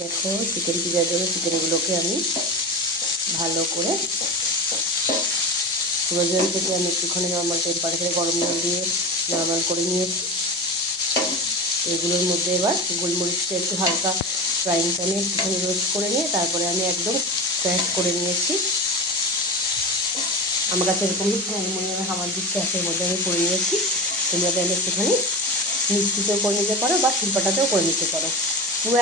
দেখো চিকেন পিজার জন্য চিকেনগুলোকে আমি ভালো করে ফ্রোজেন থেকে আমি একটুখানি নর্মাল টেম্পারেচারে গরম জল দিয়ে নর্মাল করে নিয়েছি। এগুলোর মধ্যে এবার গোলমরিচটা একটু হালকা ফ্রাইং প্যানে একটুখানি রোস্ট করে নিয়ে তারপরে আমি একদম ক্র্যাশ করে নিয়েছি। আমার কাছে এরকম অ্যালুমিনিয়ামের হামার দিচ্ছে একের মধ্যে আমি করে নিয়েছি। তোমরা চাইলে একটুখানি মিক্সিতেও করে নিতে পারো বা শিল্পাটাতেও করে নিতে পারো। পুরো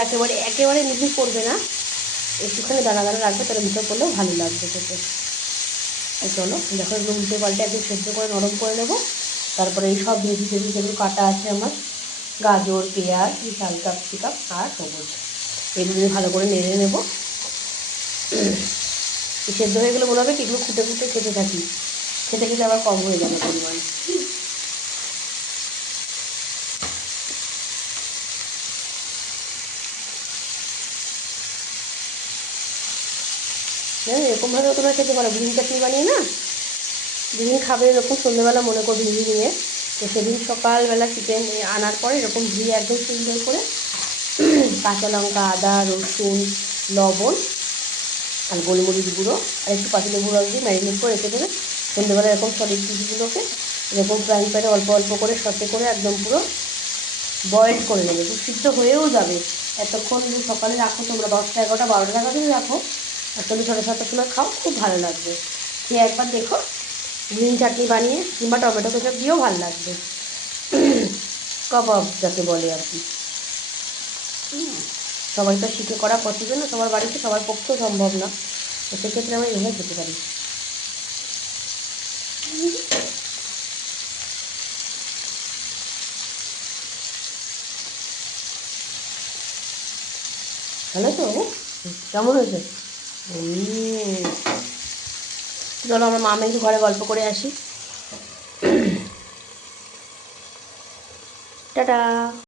একেবারে মিহি করবে না, একটুখানি দানা দানা রাখবে, তাহলে মুখে করলেও ভালো লাগবে খেতে। চলো দেখো এগুলো উল্টে পাল্টে একটু সেদ্ধ করে নরম করে নেবো। তারপরে এই সব ভেজিটেবল যেগুলো কাটা আছে আমার, গাজর, পেঁয়াজ, বিশাল ক্যাপসিকাম আর সবুজ, এগুলো ভালো করে নেড়ে নেবো। সেদ্ধ হয়ে গেলে মনে হবে কি এগুলো ফুটে ফুটে খেতে থাকি, খেতে খেতে আবার কম হয়ে যাবে পরিমাণ। হ্যাঁ এরকমভাবেও তোমরা খেতে পারো, গ্রিন চাটনি বানিয়ে না, যেদিন খাবে এরকম সন্ধ্যেবেলা মনে করবে ইভিনিংয়ে, তো সেদিন সকালবেলা চিকেন আনার পরে এরকম ঘি একদম সুন্দর করে কাঁচা লঙ্কা, আদা, রসুন, লবণ আর গোলমরিচ গুঁড়ো আর একটু পাতিলেবুর রস দিয়ে ম্যারিনেট করে রেখে দেবে। সন্ধ্যেবেলা এরকম সলিড পিসগুলোকে এরকম ফ্রাইং প্যানে অল্প অল্প করে সতে করে একদম পুরো বয়েল করে নেবে, খুব সিদ্ধ হয়েও যাবে। এতক্ষণ সকালে রাখো তোমরা 10টা 11টা 12টা টাকা দিয়ে রাখো, আসলে 7:30টার সময় খাও, খুব ভালো লাগবে। খেয়ে একবার দেখো, গ্রিন চাটনি বানিয়ে কিংবা টমেটো কেচাপ দিয়েও ভালো লাগবে, কাবাব যাকে বলে আর কি। সবাই তো শিখে করা পসিবল না, সবার বাড়িতে সবার পক্ষেও সম্ভব না, তো সেক্ষেত্রে আমরা এভাবে খেতে পারি। ভালো তো? কেমন হয়েছে? চলো আমার মামা একটু ঘরে গল্প করে আসি। টাটা।